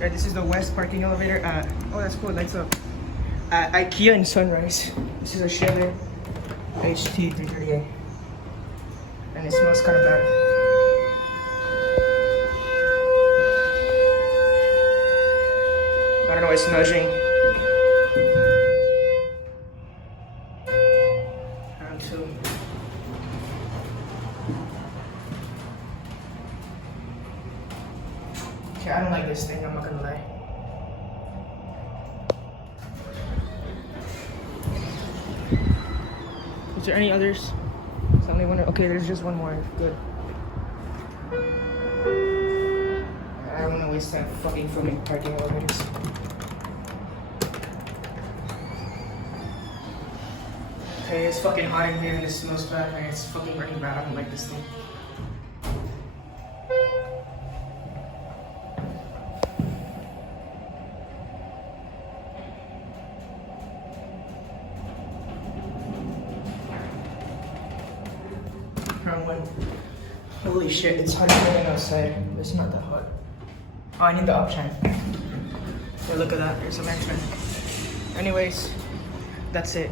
Alright, this is the west parking elevator at, oh that's cool, lights up. At Ikea in Sunrise. This is a Schindler HT 338. And it smells kind of bad. I don't know, it's nudging. Round two. Okay, I don't like this thing, I'm not gonna lie. Is there any others? There's only one. Okay, there's just one more. Good. I don't want to waste time fucking filming parking elevators. Okay, it's fucking hot in here and it smells bad and it's fucking running bad. I don't like this thing. Wrong one. Holy shit, it's hot going outside. It's not that hot. Oh, I need the option. Yeah, look at that. There's a vent fan. Anyways, that's it.